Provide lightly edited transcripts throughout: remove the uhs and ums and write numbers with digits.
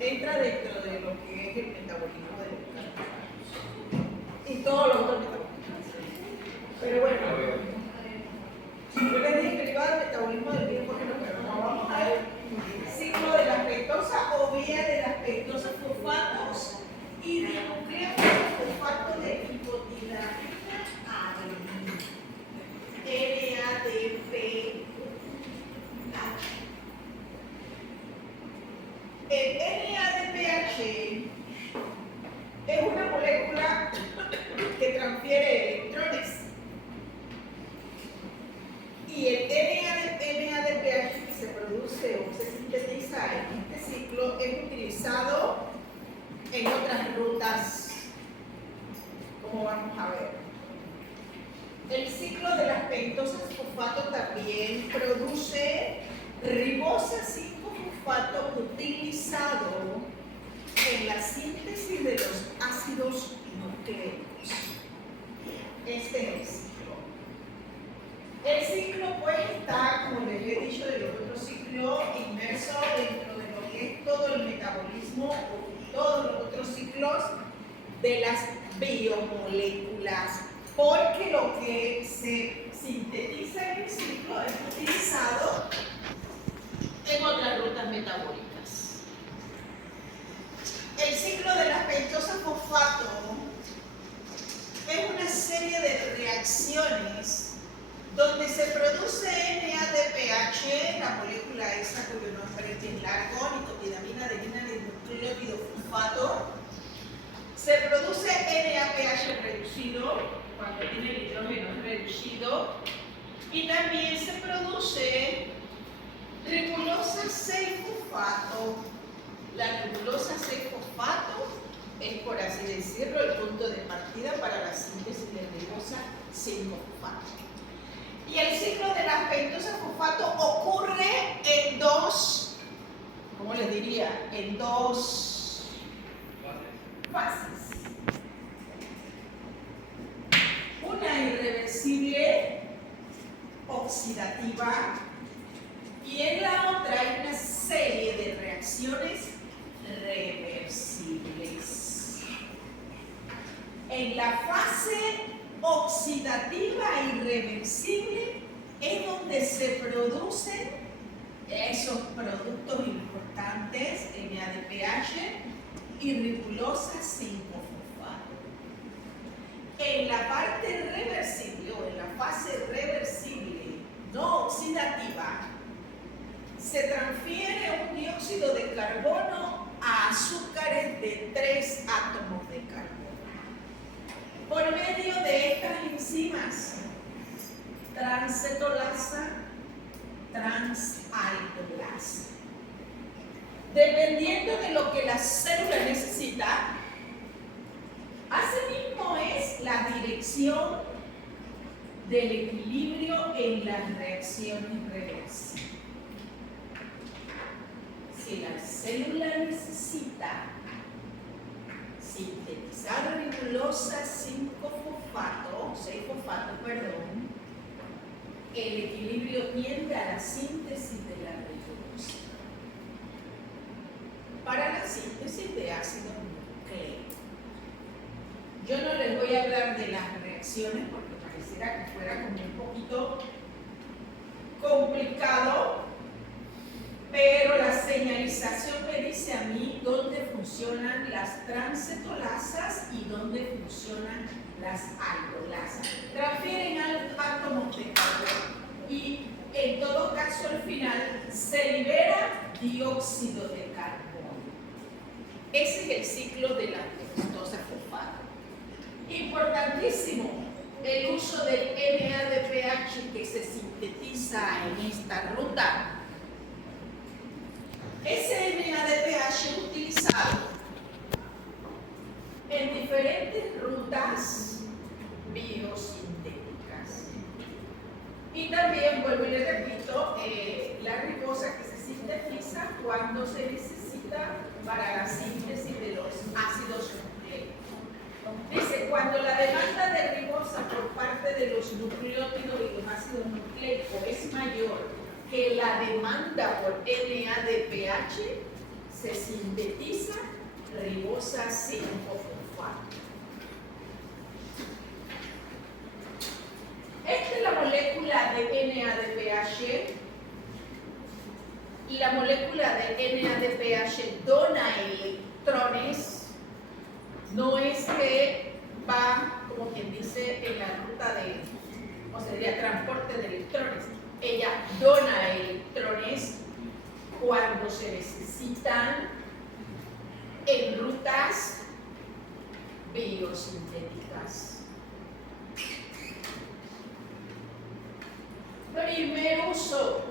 entra dentro de lo que es el metabolismo de los carbohidratos y todos los otros metabolismos. Pero bueno, yo les dije que le iba a dar metabolismo del glucógeno, pero no vamos a ver ciclo de las pentosas o vía de las pentosas fosfatos y de nucleótidos fosfato de hipotilamina adenina, NADPH. El NADPH es una molécula que transfiere electrones y el NADPH que se produce o se sintetiza en este ciclo es utilizado en otras rutas, como vamos a ver. El ciclo de las pentosas fosfato también produce ribosa 5-fosfato utilizado en la síntesis de los ácidos nucleicos. Este es el ciclo. El ciclo pues está, como les he dicho de los otros ciclos, inmerso dentro de lo que es todo el metabolismo o todos los otros ciclos de las biomoléculas, porque lo que se sintetiza en el ciclo es utilizado en otras rutas metabólicas. El ciclo de las pentosas fosfato es una serie de reacciones donde se produce NADPH, la molécula esa cuyo nombre es largo, nicotinamina adenina nucleótido fosfato. Se produce NAPH reducido, cuando tiene el hidrógeno reducido, y también se produce ribulosa 6-fosfato. La ribulosa 6-fosfato es, por así decirlo, el punto de partida para la síntesis de ribosa 5-fosfato. Y el ciclo de las pentosas fosfato ocurre en dos, ¿cómo les diría? En dos fases. Una irreversible oxidativa y en la otra hay una serie de reacciones reversibles. En la fase oxidativa irreversible es donde se producen esos productos importantes, NADPH y ribulosa 5-fosfato. En la parte reversible o en la fase reversible no oxidativa se transfiere un dióxido de carbono a azúcares de 3 átomos de carbono por medio de estas enzimas transcetolasa, transaldolasa. Dependiendo de lo que la célula necesita, asimismo es la dirección del equilibrio en las reacciones reversibles. Si la célula necesita sintetizar ribulosa 6-fosfato, el equilibrio tiende a la síntesis de la ribulosa para la síntesis de ácido nucleico. Yo no les voy a hablar de las reacciones porque pareciera que fuera como un poquito complicado, pero la señalización me dice a mí dónde funcionan las transcetolasas y dónde funcionan las aldolasas. Transfieren átomos de carbono y en todo caso al final se libera dióxido de carbono. Ese es el ciclo de la pentosa fosfato. Importantísimo el uso del NADPH que se sintetiza en esta ruta. Ese NADPH es utilizado en diferentes rutas biosintéticas. Y también, vuelvo y le repito, la ribosa que se sintetiza cuando se necesita para la síntesis de los ácidos nucleicos. Dice, cuando la demanda de ribosa por parte de los nucleótidos y los ácidos nucleicos es mayor que la demanda por NADPH, se sintetiza ribosa 5-fosfato. Esta es la molécula de NADPH. La molécula de NADPH dona electrones. No es que va, como quien dice, en la ruta de, o sería transporte de electrones. Ella dona electrones cuando se necesitan en rutas biosintéticas. Primer uso,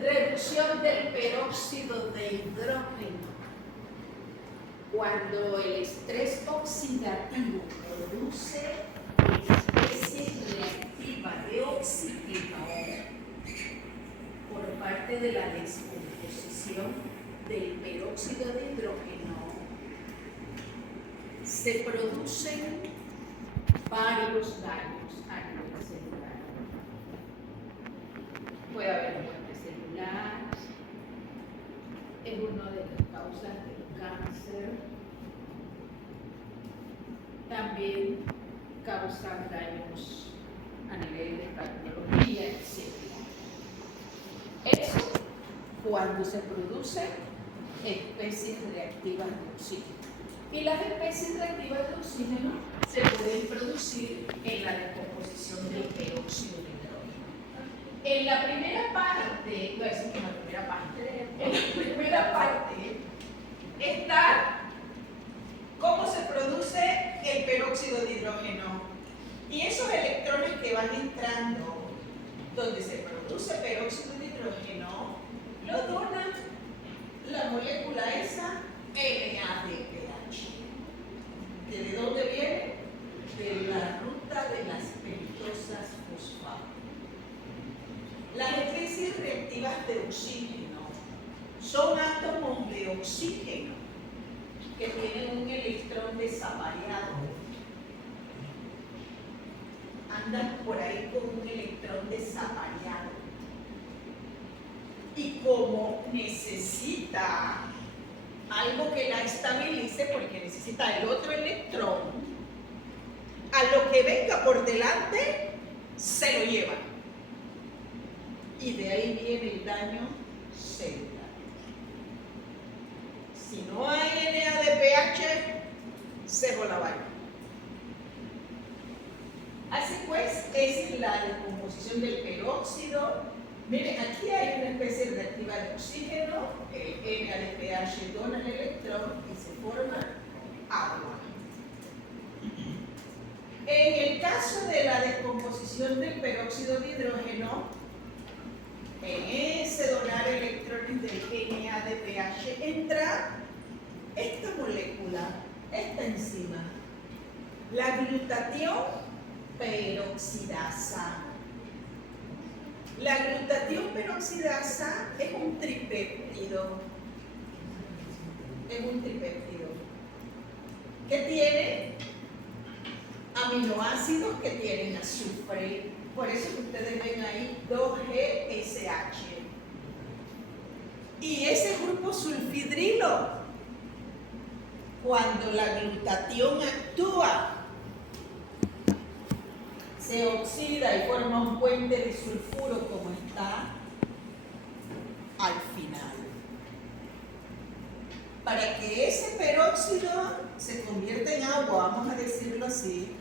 reducción del peróxido de hidrógeno. Cuando el estrés oxidativo produce especie reactiva de oxígeno por parte de la descomposición del peróxido de hidrógeno, se producen varios daños a nivel celular. Puede haber muerte celular, es una de las causas del cáncer, también causan daños a nivel de cardiología, etc. Eso cuando se producen especies reactivas de oxígeno. Y las especies reactivas de oxígeno se pueden producir en la descomposición del peróxido de hidrógeno. En la primera parte, voy a decir que en la primera parte está cómo se produce el peróxido de hidrógeno. Y esos electrones que van entrando donde se produce peróxido de hidrógeno, lo dona la molécula esa NADPH. ¿Que de dónde viene? De la ruta de las pentosas fosfato. Las especies reactivas de oxígeno son átomos de oxígeno que tienen un electrón desapariado. Andan por ahí con un electrón desapariado. Y como necesita algo que la estabilice, porque necesita el otro electrón, a lo que venga por delante se lo lleva. Y de ahí viene el daño celular. Si no hay NADPH, cerro la vaina. Así pues, esa es la descomposición del peróxido. Miren, aquí hay una especie reactiva de oxígeno, el NADPH dona el electrón y se forma agua. En el caso de la descomposición del peróxido de hidrógeno, en ese donar electrones del NADPH entra esta molécula, esta enzima, la glutatión peroxidasa. La glutatión peroxidasa es un tripéptido. Es un tripéptido que tiene aminoácidos que tienen azufre. Por eso que ustedes ven ahí 2GSH. Y ese grupo sulfidrilo, cuando la glutatión actúa, se oxida y forma un puente de sulfuro como está al final. Para que ese peróxido se convierta en agua, vamos a decirlo así,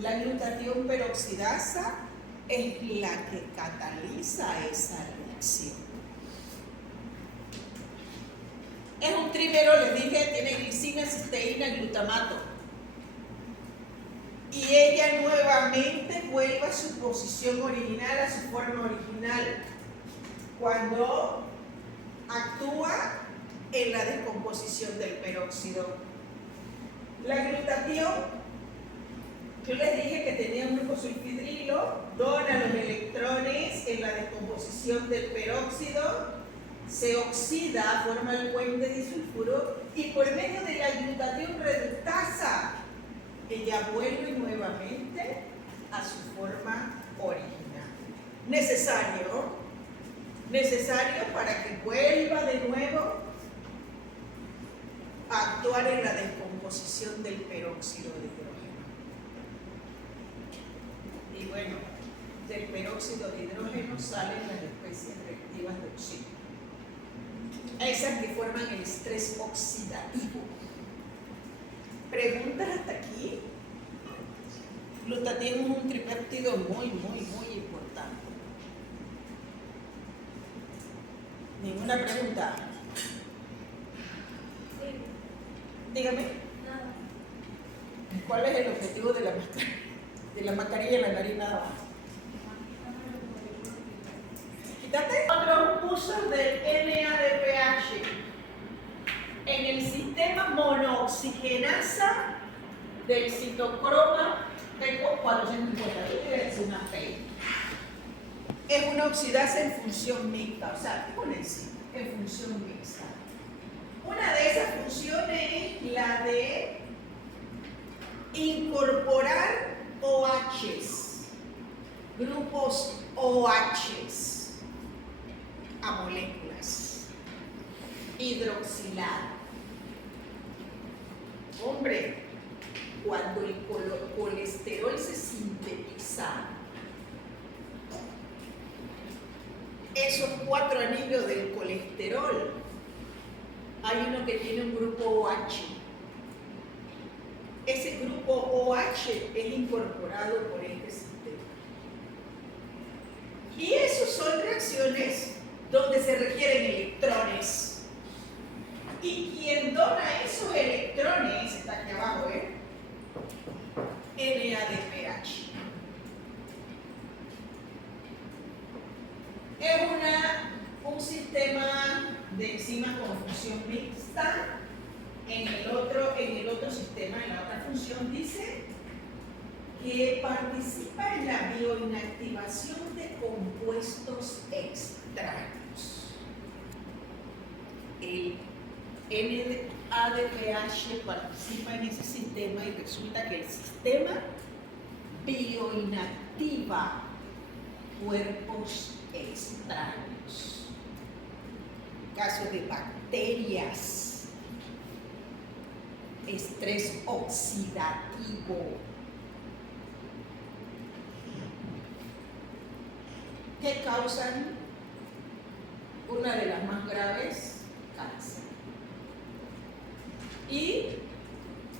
la glutatión peroxidasa es la que cataliza esa reacción. Es un trímero, les dije, tiene glicina, cisteína, glutamato. Y ella nuevamente vuelve a su posición original, a su forma original, cuando actúa en la descomposición del peróxido. La glutatión, yo les dije que tenía un grupo sulfidrilo, dona los electrones en la descomposición del peróxido, se oxida, forma el puente disulfuro y por medio de la glutatión reductasa, ella vuelve nuevamente a su forma original. Necesario para que vuelva de nuevo actuar en la descomposición del peróxido de hidrógeno. Y bueno, del peróxido de hidrógeno salen las especies reactivas de oxígeno. Esas que forman el estrés oxidativo. ¿Preguntas hasta aquí? Glutatión es un tripéptido muy importante. ¿Ninguna pregunta? Dígame. ¿Cuál es el objetivo de la mascarilla en la nariz nada más? Quítate. Otros usos del NADPH en el sistema monooxigenasa del citocroma P450. Es una P. Es una oxidasa en función mixta, o sea, con enzima en función mixta. Una de esas funciones es la de incorporar OHs, grupos OHs a moléculas, hidroxilar. Hombre, cuando el colesterol se sintetiza, esos 4 anillos del colesterol, hay uno que tiene un grupo OH. Ese grupo OH es incorporado por este sistema. Y esos son reacciones donde se requieren electrones. Y quien dona esos electrones, está aquí abajo, NADPH. Es un sistema de enzimas con función mixta. En el otro sistema, en la otra función, dice que participa en la bioinactivación de compuestos extraños. El NADPH participa en ese sistema y resulta que el sistema bioinactiva cuerpos extraños. Caso de bacterias, estrés oxidativo. ¿Qué causan? Una de las más graves, cáncer. Y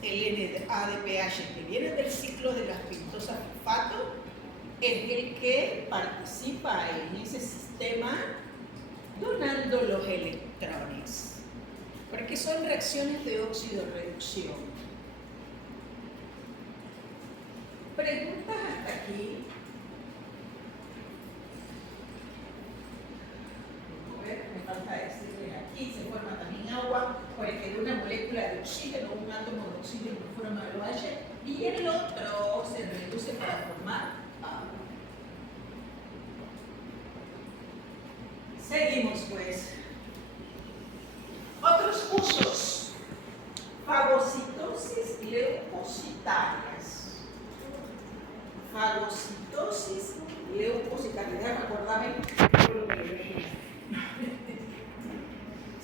el NADPH que viene del ciclo de las pintosas fosfato es el que participa en ese sistema donando los electrones, porque son reacciones de óxido-reducción. ¿Preguntas hasta aquí? A ver, me falta decirles aquí, se forma también agua, porque de una molécula de oxígeno, un átomo de oxígeno forma el OH, y el otro se reduce para formar agua. Seguimos pues. Otros usos. Fagocitosis leucocitarias. Fagocitosis leucocitaria. Ya recordarme.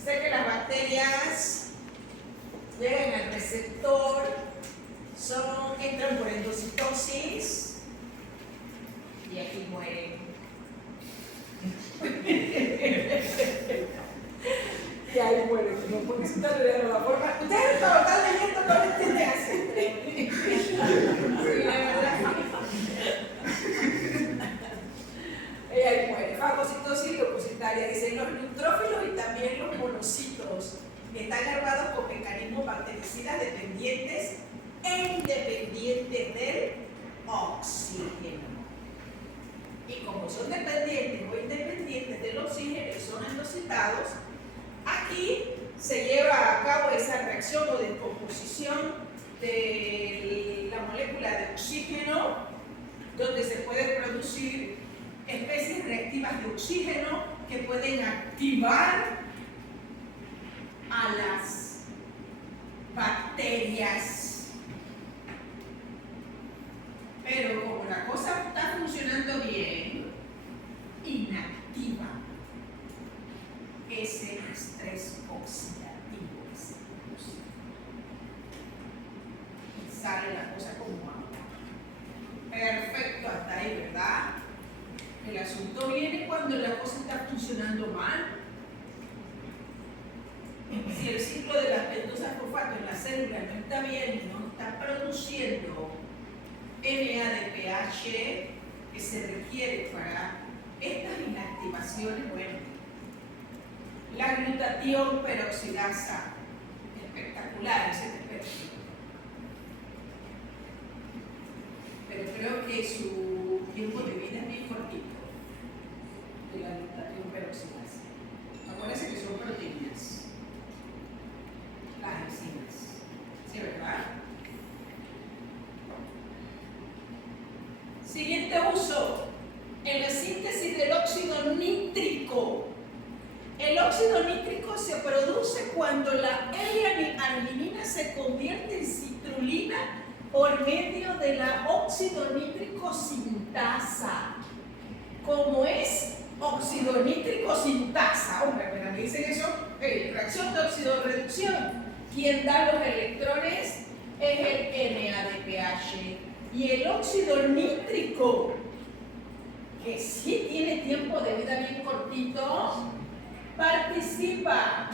Sé que las bacterias llegan al receptor, entran por endocitosis y aquí mueren. Y ahí mueren, no porque si están leyendo la forma. Ustedes cuando están leyendo no lo entienden así. Sí, la verdad. Y ahí muere. Fagocitosis leucocitaria. Dicen los neutrófilos y también los monocitos están armados con mecanismos bactericidas dependientes e independientes del oxígeno. Y como son dependientes o independientes del oxígeno y son endocitados, aquí se lleva a cabo esa reacción o descomposición de la molécula de oxígeno, donde se pueden producir especies reactivas de oxígeno que pueden activar a las bacterias. Pero como la cosa está funcionando bien, inactiva ese estrés oxidativo que se produce. sale la cosa como va. Perfecto, hasta ahí, ¿verdad? El asunto viene cuando la cosa está funcionando mal. Si el ciclo de las pentosas fosfato en la célula no está bien y no está produciendo NADPH que se requiere para estas inactivaciones, bueno, la glutatión peroxidasa, espectacular ese tespecto. Pero creo que su tiempo de vida es bien cortito de la glutatión peroxidasa. Acuérdense que son proteínas, las enzimas, ¿sí, verdad? Siguiente uso, en la síntesis del óxido nítrico. El óxido nítrico se produce cuando la L-arginina se convierte en citrulina por medio de la óxido nítrico sintasa. ¿Cómo es óxido nítrico sintasa? Hombre, pero me dicen eso, reacción de óxido-reducción. Quien da los electrones es el NADPH. Y el óxido nítrico, que sí tiene tiempo de vida bien cortito, participa.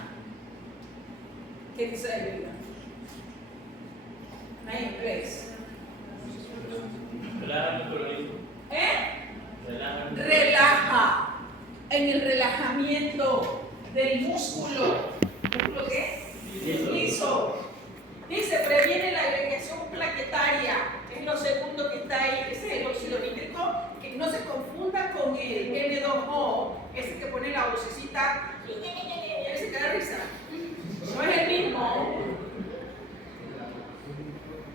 ¿Qué dice la Biblia? Hay inglés. Relaja. En el relajamiento del músculo. ¿Músculo qué? Liso. Dice, previene la agregación plaquetaria. Es lo segundo que está ahí. Ese es el óxido nítrico. Que no se confunda con el N2O. Ese que pone la vocecita. Ese que da risa. No es el mismo.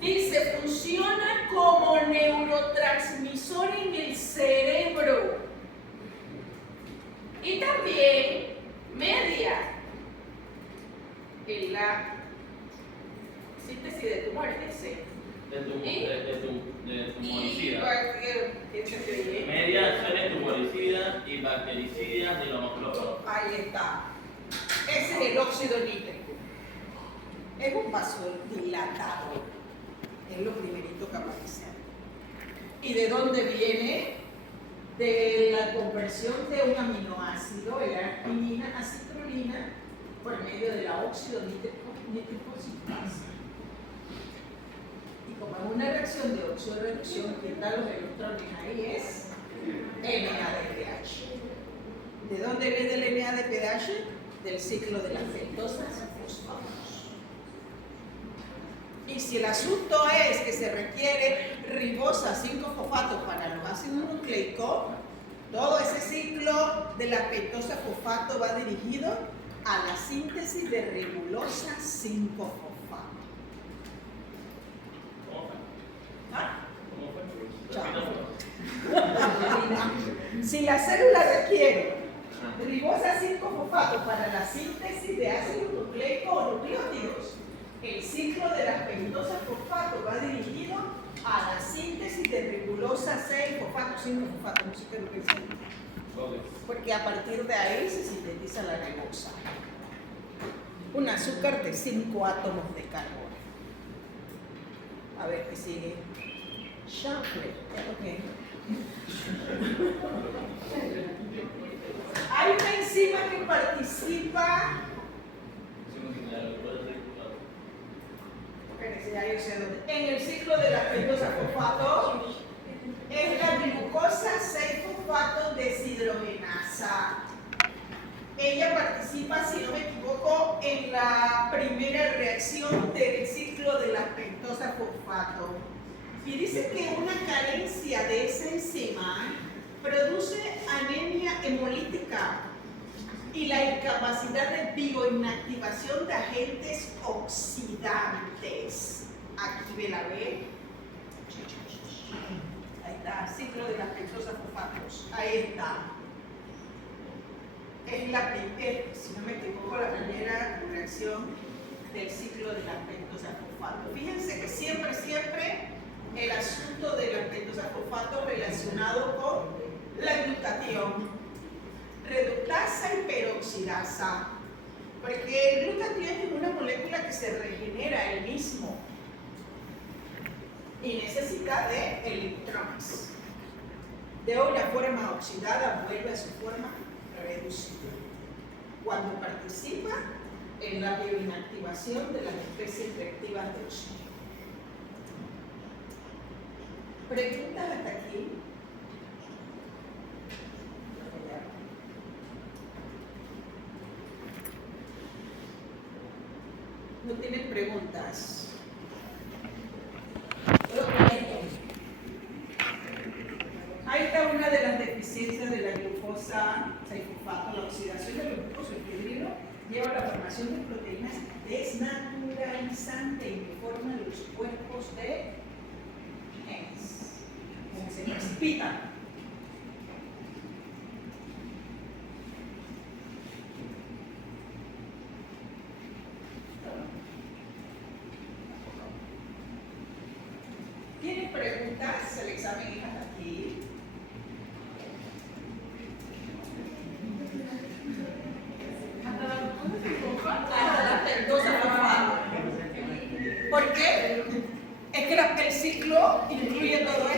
Dice, funciona como neurotransmisor en el cerebro. Y también media en la síntesis de tumores, dice. De tumoricida. Media acciones tumoricidas y bactericidas de los macrófagos. Ahí está. Ese es el óxido nítrico. Es un vasodilatador. Es lo primerito que aparece. ¿Y de dónde viene? De la conversión de un aminoácido, la arginina a citrulina, por medio de la óxido nítrico sintasa. Y como es una reacción de óxido-reducción, que da los electrones ahí es NADPH. ¿De dónde viene el NADPH? Del ciclo de las pentosas fosfatos. Y si el asunto es que se requiere ribosa 5-fosfato para los ácidos nucleicos, todo ese ciclo de la pentosa fosfato va dirigido a la síntesis de ribulosa 5-fosfato. Si la célula requiere ribosa 5-fosfato para la síntesis de ácidos nucleicos o nucleótidos, el ciclo de las pentosas fosfato va dirigido a la síntesis de ribulosa 6-fosfato, 5-fosfato, no sé qué es lo que dice. Porque a partir de ahí se sintetiza la ribosa. Un azúcar de 5 átomos de carbono. A ver qué sigue. Chanfle, ok. Hay una enzima que participa. En el ciclo de la pentosa fosfato es la glucosa 6-fosfato deshidrogenasa. Ella participa, si no me equivoco, en la primera reacción del ciclo de la pentosa fosfato. Y dice que una carencia de esa enzima produce anemia hemolítica y la incapacidad de bioinactivación de agentes oxidantes. Aquí ve la B. Ahí está, ciclo de las pentosas fosfatos. Ahí está. Es la primera, si no me equivoco, la primera reacción del ciclo de las pentosas fosfatos. Fíjense que siempre el asunto de las pentosas fosfatos relacionado con la glutatión, reductasa y peroxidasa, porque el glutatión es una molécula que se regenera él mismo. y necesita de electrones. De hoy la forma oxidada vuelve a su forma reducida cuando participa en la bioinactivación de las especies reactivas de oxígeno. ¿Preguntas hasta aquí? ¿No tienen preguntas? Ahí está una de las deficiencias de la glucosa sulfato. La oxidación del glucosilfibrilo lleva a la formación de proteínas desnaturalizantes y deforman los cuerpos de genes, como se precipitan. ¿Tienen preguntas? El examen es hasta aquí. ¿Por qué? Es que el ciclo incluye todo